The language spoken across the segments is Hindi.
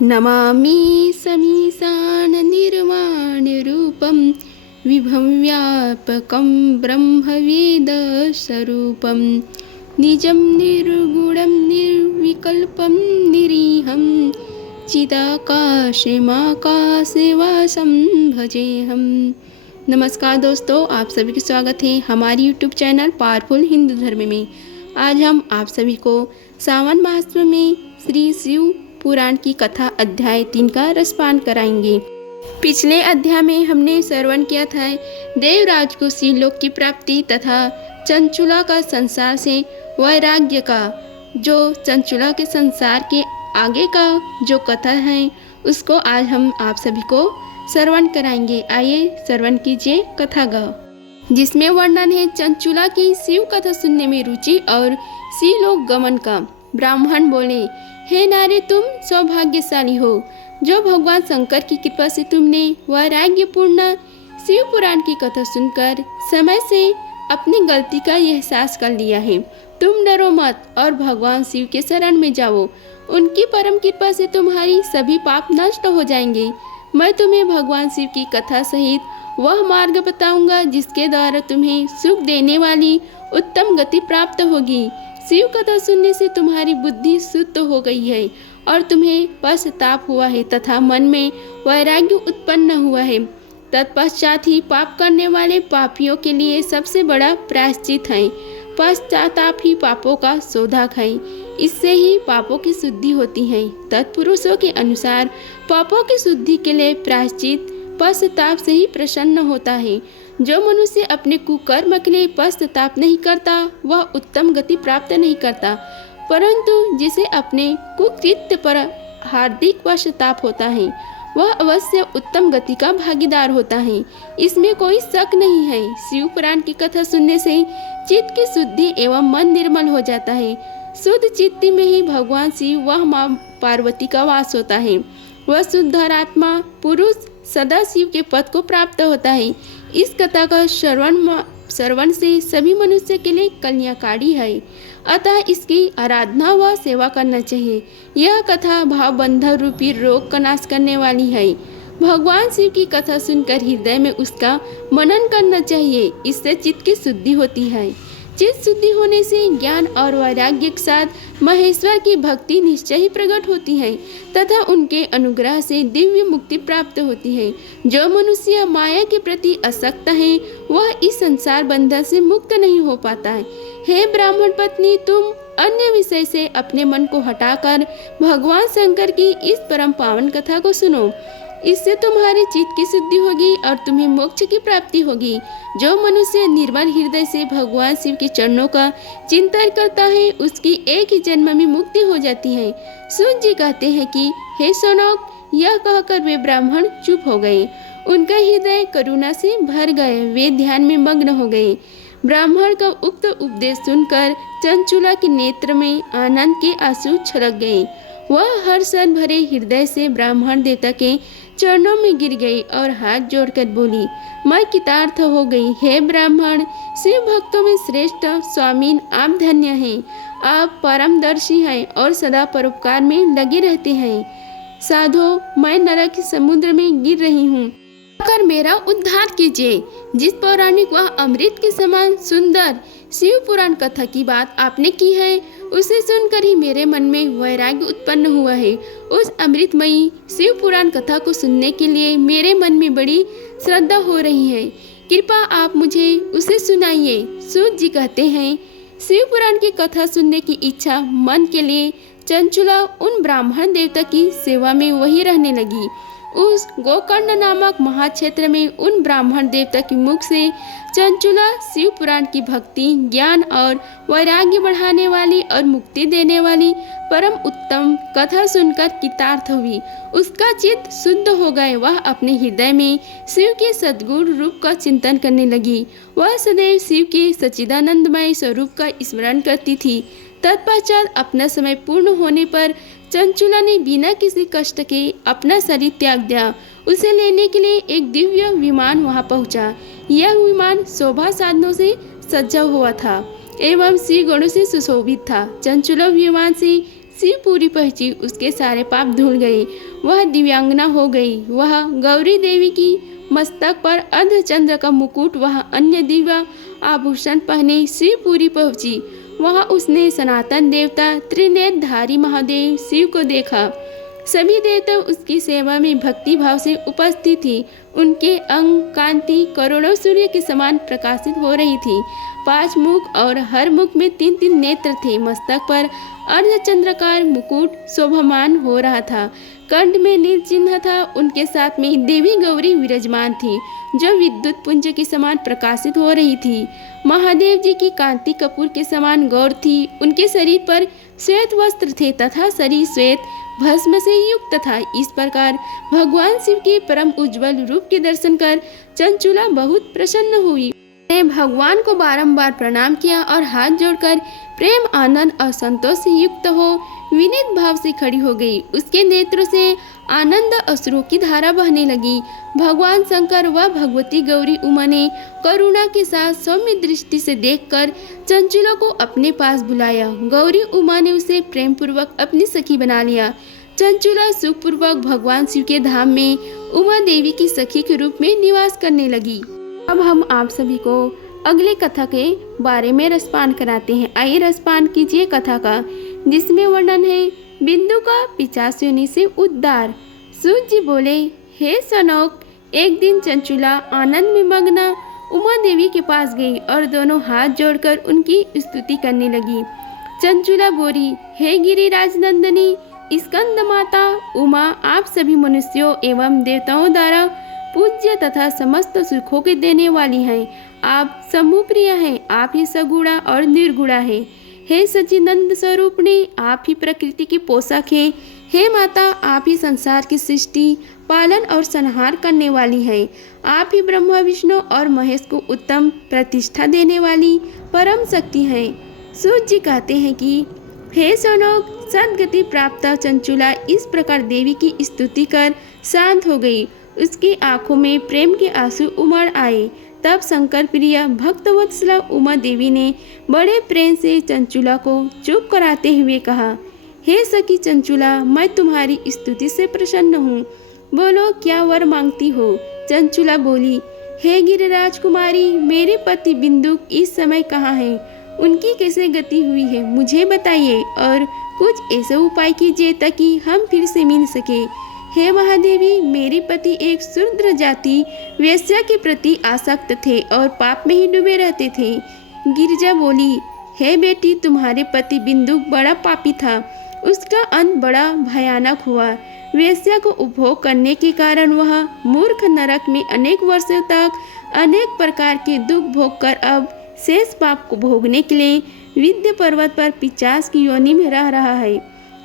नमामि समीशाननिर्वाणरूपं विभं व्यापकं ब्रह्मवेदस्वरूपं निजं निर्गुणं निर्विकल्पं निरीहं चिदाकाशमाकाशवासं भजेऽहम्। नमस्कार दोस्तों, आप सभी का स्वागत है हमारी यूट्यूब चैनल पावरफुल हिंदू धर्म में। आज हम आप सभी को सावन मास में श्री शिव पुराण की कथा अध्याय 3 का रसपान कराएंगे। पिछले अध्याय में हमने श्रवण किया था देवराज को शिवलोक की प्राप्ति तथा चंचुला का संसार से वैराग्य का। जो चंचुला के संसार के आगे का जो कथा है उसको आज हम आप सभी को श्रवण कराएंगे। आइए श्रवण कीजिए कथा का, जिसमें वर्णन है चंचुला की शिव कथा सुनने में रुचि और शिवलोक गमन का। ब्राह्मण बोले, हे नारे, तुम सौभाग्यशाली हो जो भगवान शंकर की कृपा से तुमने वैराग्यपूर्ण शिव पुराण की कथा सुनकर समय से अपनी गलती का एहसास कर लिया है। तुम डरो मत और भगवान शिव के शरण में जाओ। उनकी परम कृपा से तुम्हारी सभी पाप नष्ट हो जाएंगे। मैं तुम्हें भगवान शिव की कथा सहित वह मार्ग बताऊंगा जिसके द्वारा तुम्हें सुख देने वाली उत्तम गति प्राप्त होगी। शिव कथा सुनने से तुम्हारी बुद्धि शुद्ध हो गई है और तुम्हें पश्चाताप हुआ है तथा मन में वैराग्य उत्पन्न हुआ है। तत्पश्चात ही पाप करने वाले पापियों के लिए सबसे बड़ा प्रायश्चित है। पश्चाताप ही पापों का शोधक है। इससे ही पापों की शुद्धि होती है। तत्पुरुषों के अनुसार पापों की शुद्धि के लिए प्रायश्चित पश्चाताप से ही प्रसन्न होता है। जो मनुष्य अपने कुकर्म के लिए पश्चाताप नहीं करता वह उत्तम गति प्राप्त नहीं करता, परंतु जिसे अपने कुकृत्य पर हार्दिक पश्चाताप होता है वह अवश्य उत्तम गति का भागीदार होता है। इसमें कोई शक नहीं है। शिव पुराण की कथा सुनने से चित्त की शुद्धि एवं मन निर्मल हो जाता है। शुद्ध चित्त में ही भगवान शिव वह माँ पार्वती का वास होता है। वह शुद्धात्मा पुरुष सदा शिव के पद को प्राप्त होता है। इस कथा का श्रवण से सभी मनुष्य के लिए कल्याणकारी है, अतः इसकी आराधना व सेवा करना चाहिए। यह कथा भावबंधन रूपी रोग का नाश करने वाली है। भगवान शिव की कथा सुनकर हृदय में उसका मनन करना चाहिए। इससे चित्त की शुद्धि होती है। चित्त शुद्धि होने से ज्ञान और वैराग्य के साथ महेश्वर की भक्ति निश्चय ही प्रकट होती है तथा उनके अनुग्रह से दिव्य मुक्ति प्राप्त होती है। जो मनुष्य माया के प्रति आसक्त है वह इस संसार बंधन से मुक्त नहीं हो पाता है। हे ब्राह्मण पत्नी, तुम अन्य विषय से अपने मन को हटाकर भगवान शंकर की इस परम पावन कथा को सुनो। इससे तुम्हारी चित्त की शुद्धि होगी और तुम्हें मोक्ष की प्राप्ति होगी। जो मनुष्य निर्मल हृदय से भगवान शिव के चरणों का चिंतन करता है उसकी एक ही जन्म में मुक्ति हो जाती है। सूत जी कहते हैं कि हे सौनक, यह कहकर वे ब्राह्मण चुप हो गए। उनका हृदय करुणा से भर गए। वे ध्यान में मग्न हो गए। ब्राह्मण का उक्त उपदेश सुनकर चंचुला के नेत्र में आनंद के आंसू छलक गए। वह हर्ष भरे हृदय से ब्राह्मण देवता के चरणों में गिर गई और हाथ जोड़कर बोली, मैं कृतार्थ हो गई। हे ब्राह्मण, शिव भक्तों में श्रेष्ठ स्वामी आप धन्य हैं। आप परमदर्शी हैं और सदा परोपकार में लगे रहते हैं। साधो, मैं नरक के समुद्र में गिर रही हूँ, कर मेरा उद्धार कीजिए। जिस पौराणिक व अमृत के समान सुंदर शिव पुराण कथा की बात आपने की है उसे सुनकर ही मेरे मन में वैराग्य उत्पन्न हुआ है। उस अमृतमयी शिव पुराण कथा को सुनने के लिए मेरे मन में बड़ी श्रद्धा हो रही है। कृपा आप मुझे उसे सुनाइए। सूत जी कहते हैं, शिव पुराण की कथा सुनने की इच्छा मन के लिए चंचुला उन ब्राह्मण देवता की सेवा में वही रहने लगी। उस गोकर्ण नामक महाक्षेत्र में उन ब्राह्मण देवता के मुख से चंचुला शिव पुराण की भक्ति, ज्ञान और वैराग्य बढ़ाने वाली और मुक्ति देने वाली परम उत्तम कथा सुनकर कृतार्थ हुई। उसका चित्त शुद्ध हो गए। वह अपने हृदय में शिव के सद्गुण रूप का चिंतन करने लगी। वह सदैव शिव के सच्चिदानंदमय स्वरूप का स्मरण करती थी। तत्पश्चात अपना समय पूर्ण होने पर चंचुला ने बिना किसी कष्ट के अपना शरीर त्याग दिया। उसे लेने के लिए एक दिव्य विमान वहां पहुंचा। यह विमान शोभा साधनों से सज्जा हुआ था एवं श्री गणों से सुशोभित था। चंचुला विमान से शिवपुरी पहुंची, उसके सारे पाप धुल गए, वह दिव्यांगना हो गई। वह गौरी देवी की मस्तक पर अर्धचंद्र का मुकुट वह अन्य दिव्य आभूषण पहने शिवपुरी पहुंची। वहां उसने सनातन देवता त्रिनेत्रधारी महादेव शिव को देखा। सभी देवता उसकी सेवा में भक्ति भाव से उपस्थित थे। उनके अंग कांति करोड़ों सूर्य के समान प्रकाशित हो रही थी। 5 मुख और हर मुख में 3-3 नेत्र थे। मस्तक पर अर्धचंद्राकार मुकुट शोभामान हो रहा था। कंठ में नील चिन्ह था। उनके साथ में देवी गौरी विराजमान थी, जो विद्युत पुंज के समान प्रकाशित हो रही थी। महादेव जी की कांति कपूर के समान गौर थी। उनके शरीर पर श्वेत वस्त्र थे तथा शरीर श्वेत भस्म से युक्त था। इस प्रकार भगवान शिव के परम उज्जवल रूप के दर्शन कर चंचुला बहुत प्रसन्न हुई। ने भगवान को बारंबार प्रणाम किया और हाथ जोड़कर प्रेम आनंद और संतोष से युक्त हो विनीत भाव से खड़ी हो गई। उसके नेत्रों से आनंद अश्रु की धारा बहने लगी। भगवान शंकर व भगवती गौरी उमा ने करुणा के साथ सौम्य दृष्टि से देखकर चंचुला को अपने पास बुलाया। गौरी उमा ने उसे प्रेम पूर्वक अपनी सखी बना लिया। चंचुला सुखपूर्वक भगवान शिव के धाम में उमा देवी की सखी के रूप में निवास करने लगी। अब हम आप सभी को अगले कथा के बारे में रसपान कराते हैं। आइए रसपान कीजिए कथा का, जिसमें वर्णन है बिंदु का पिशाच योनि से उद्धार। सूत जी बोले, हे सनोक, एक दिन चंचुला आनंद में मग्न उमा देवी के पास गई और दोनों हाथ जोड़कर उनकी स्तुति करने लगी। चंचुला बोली, हे गिरिराज नंदिनी स्कंद माता उमा, आप सभी मनुष्यों एवं देवताओं द्वारा पूज्य तथा समस्त सुखों के देने वाली हैं। आप शंभु प्रिय हैं, आप ही सगुणा और निर्गुणा है। हे सच्चिदानंद स्वरूपिणी, आप ही प्रकृति की पोषक हैं। हे माता, आप ही संसार की सृष्टि पालन और संहार करने वाली हैं। आप ही ब्रह्मा विष्णु और महेश को उत्तम प्रतिष्ठा देने वाली परम शक्ति हैं। सूत जी कहते हैं कि हे सनोक, सद्गति प्राप्त चंचुला इस प्रकार देवी की स्तुति कर शांत हो गई। उसकी आंखों में प्रेम के आंसू उमड़ आए। तब शंकर प्रिय भक्तवत्सला उमा देवी ने बड़े प्रेम से चंचुला को चुप कराते हुए कहा, हे सखी चंचुला, मैं तुम्हारी स्तुति से प्रसन्न हूँ। बोलो, क्या वर मांगती हो? चंचुला बोली, हे गिरिराज कुमारी, मेरे पति बिंदु इस समय कहाँ हैं? उनकी कैसे गति हुई है, मुझे बताइए और कुछ ऐसा उपाय कीजिए ताकि हम फिर से मिल सके। हे महादेवी, मेरे पति एक शूद्र जाति वेश्या के प्रति आसक्त थे और पाप में ही डूबे रहते थे। गिरिजा बोली, हे बेटी, तुम्हारे पति बिंदु बड़ा पापी था। उसका अंत बड़ा भयानक हुआ। वेश्या को उपभोग करने के कारण वह मूर्ख नरक में अनेक वर्षों तक अनेक प्रकार के दुख भोग कर अब शेष पाप को भोगने के लिए विंध्य पर्वत पर पिशाच की योनि में रह रहा है।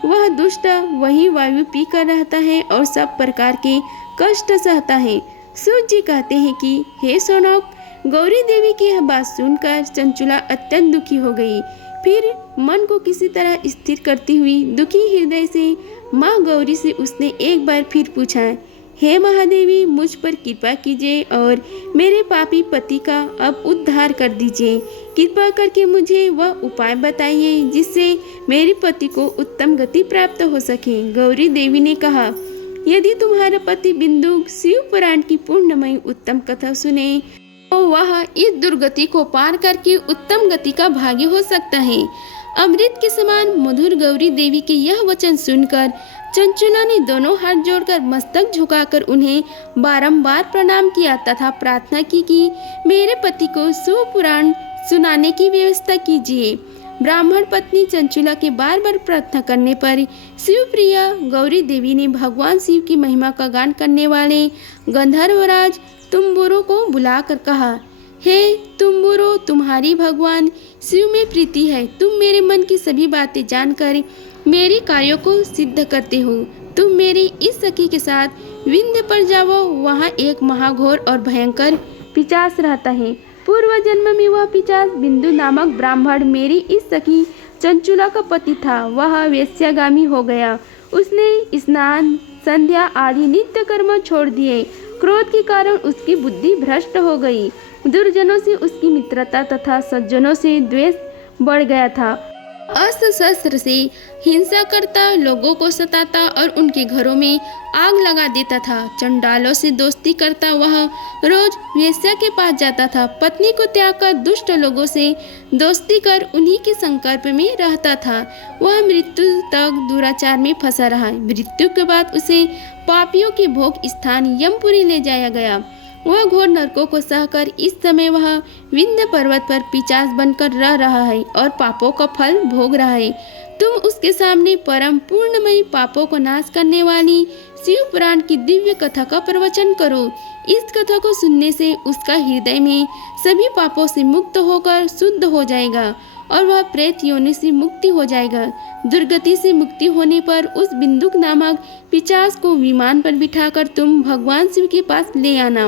वह दुष्ट वही वायु पी कर रहता है और सब प्रकार के कष्ट सहता है। सूत जी कहते हैं कि हे सोनक, गौरी देवी की यह बात सुनकर चंचुला अत्यंत दुखी हो गई। फिर मन को किसी तरह स्थिर करती हुई दुखी हृदय से माँ गौरी से उसने एक बार फिर पूछा, हे महादेवी, मुझ पर कृपा कीजिए और मेरे पापी पति का अब उद्धार कर दीजिए। कृपा करके मुझे वह उपाय बताइए जिससे मेरे पति को उत्तम गति प्राप्त हो सके। गौरी देवी ने कहा, यदि तुम्हारा पति बिंदु शिव पुराण की पूर्णमयी उत्तम कथा सुने तो वह इस दुर्गति को पार करके उत्तम गति का भागी हो सकता है। अमृत के समान मधुर गौरी देवी के यह वचन सुनकर चंचुला ने दोनों हाथ जोड़कर मस्तक झुकाकर उन्हें बारंबार प्रणाम किया तथा प्रार्थना की कि मेरे पति को शिव पुराण सुनाने की व्यवस्था कीजिए। ब्राह्मण पत्नी चंचुला के बार बार प्रार्थना करने पर शिवप्रिया गौरी देवी ने भगवान शिव की महिमा का गान करने वाले गंधर्वराज तुम्बुरु को बुलाकर कहा, हे तुम्बुरु, तुम्हारी भगवान शिव में प्रीति है। तुम मेरे मन की सभी बातें जानकर मेरे कार्यों को सिद्ध करते हो। तुम मेरी इस सखी के साथ विंध्य पर जाओ। वहाँ एक महाघोर और भयंकर पिशाच रहता है। पूर्व जन्म में वह पिशाच बिंदु नामक ब्राह्मण मेरी इस सखी चंचुला का पति था। वह वेश्यागामी हो गया। उसने स्नान संध्या आदि नित्य कर्म छोड़ दिए। क्रोध के कारण उसकी बुद्धि भ्रष्ट हो गई। दुर्जनों से उसकी मित्रता तथा सज्जनों से द्वेष बढ़ गया था। अस्त्र से हिंसा करता, लोगों को सताता और उनके घरों में आग लगा देता था। चंडालों से दोस्ती करता वह रोज वेश्या के पास जाता था। पत्नी को त्याग कर दुष्ट लोगों से दोस्ती कर उन्हीं के संकल्प में रहता था। वह मृत्यु तक दुराचार में फंसा रहा। मृत्यु के बाद उसे पापियों के भोग स्थान यमपुरी ले जाया गया। वह घोर नरकों को सहकर इस समय वह विंध्य पर्वत पर पिशाच बनकर रह रहा है और पापों का फल भोग रहा है। तुम उसके सामने परम पूर्णमयी पापों को नाश करने वाली शिव पुराण की दिव्य कथा का प्रवचन करो। इस कथा को सुनने से उसका हृदय में सभी पापों से मुक्त होकर शुद्ध हो जाएगा और वह प्रेत योनि से मुक्ति हो जाएगा। दुर्गति से मुक्ति होने पर उस बिंदुक नामक पिशाच को विमान पर बिठाकर तुम भगवान शिव के पास ले आना।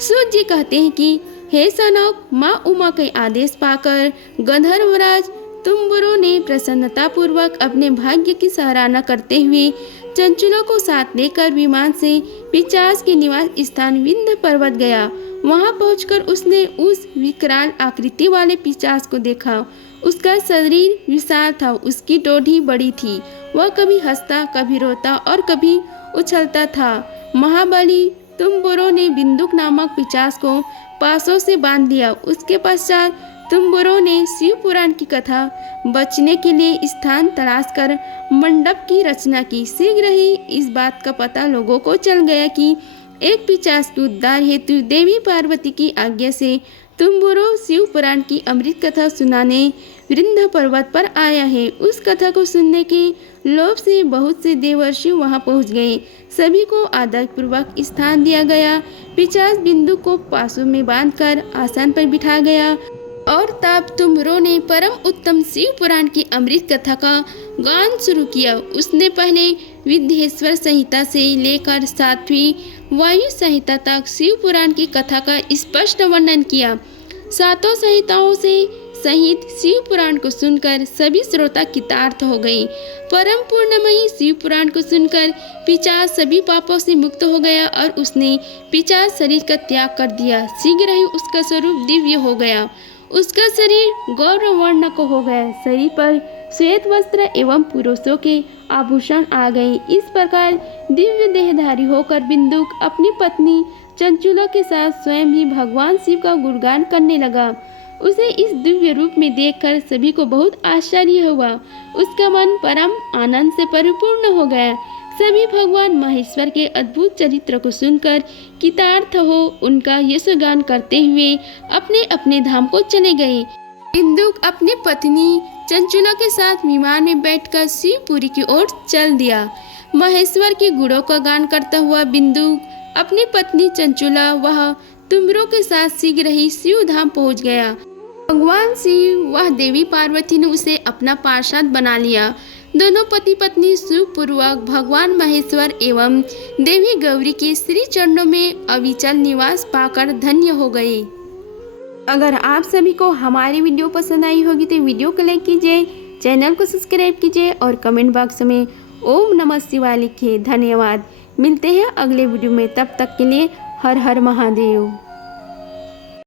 सूत जी कहते हैं कि हे सनौक, माँ उमा के आदेश पाकर गंधर्वराज तुम्बुरु ने प्रसन्नता पूर्वक अपने भाग्य की सराहना करते हुए चंचुलों को साथ लेकर विमान से पिशाच के निवास स्थान विंध्य पर्वत गया। वहां पहुंचकर उसने उस विकराल आकृति वाले पिशाच को देखा। उसका शरीर विशाल था, उसकी डोरी बड़ी थी। वह कभी हंसता, कभी रोता और कभी उछलता था। महाबली तुम्बुरु ने बिंदुक नामक पिशाच को पासों से बांध दिया। उसके पश्चात तुम्बुरु ने शिव पुराण की कथा बचने के लिए स्थान तलाश कर मंडप की रचना की। शीघ्र ही इस बात का पता लोगों को चल गया कि एक पिशाच के उद्धार हेतु देवी पार्वती की आज्ञा से तुम्बुरु शिव पुराण की अमृत कथा सुनाने विंध्य पर्वत पर आया है। उस कथा को सुनने के लोभ से बहुत से देवर्षि वहां पहुंच गए। सभी को आदर पूर्वक स्थान दिया गया। पिशाच बिंदु को पासों में बांधकर आसन पर बिठा गया और तब तुम्बुरु ने परम उत्तम शिव पुराण की अमृत कथा का गान शुरू किया। उसने पहले विद्येश्वर संहिता से लेकर 7वीं वायु संहिता तक शिव पुराण की कथा का स्पष्ट वर्णन किया। 7 संहिताओं से सहित शिव पुराण को सुनकर सभी श्रोता कृतार्थ हो गए। परम पूर्णमयी शिव पुराण को सुनकर पिशाच सभी पापों से मुक्त हो गया और उसने पिशाच शरीर का त्याग कर दिया। शीघ्र ही उसका स्वरूप दिव्य हो गया। उसका शरीर गौर वर्ण को हो गया। शरीर पर श्वेत वस्त्र एवं पुरुषों के आभूषण आ गए। इस प्रकार दिव्य देहधारी होकर बिंदुक अपनी पत्नी चंचुला के साथ स्वयं ही भगवान शिव का गुणगान करने लगा। उसे इस दिव्य रूप में देखकर सभी को बहुत आश्चर्य हुआ। उसका मन परम आनंद से परिपूर्ण हो गया। सभी भगवान महेश्वर के अद्भुत चरित्र को सुनकर कृतार्थ हो उनका यशगान करते हुए अपने अपने धाम को चले गए। बिंदुक अपनी पत्नी चंचुला के साथ विमान में बैठकर शिवपुरी की ओर चल दिया। महेश्वर के गुणों का गान करता हुआ बिंदुक अपनी पत्नी चंचुला वह तुम्बुरु के साथ शीघ्र ही शिव धाम पहुँच गया। भगवान शिव वह देवी पार्वती ने उसे अपना पार्षद बना लिया। दोनों पति पत्नी सुखपूर्वक भगवान महेश्वर एवं देवी गौरी के श्री चरणों में अविचल निवास पाकर धन्य हो गए। अगर आप सभी को हमारी वीडियो पसंद आई होगी तो वीडियो को लाइक कीजिए, चैनल को सब्सक्राइब कीजिए और कमेंट बॉक्स में ओम नमः शिवाय लिखिए। धन्यवाद। मिलते हैं अगले वीडियो में, तब तक के लिए हर हर महादेव।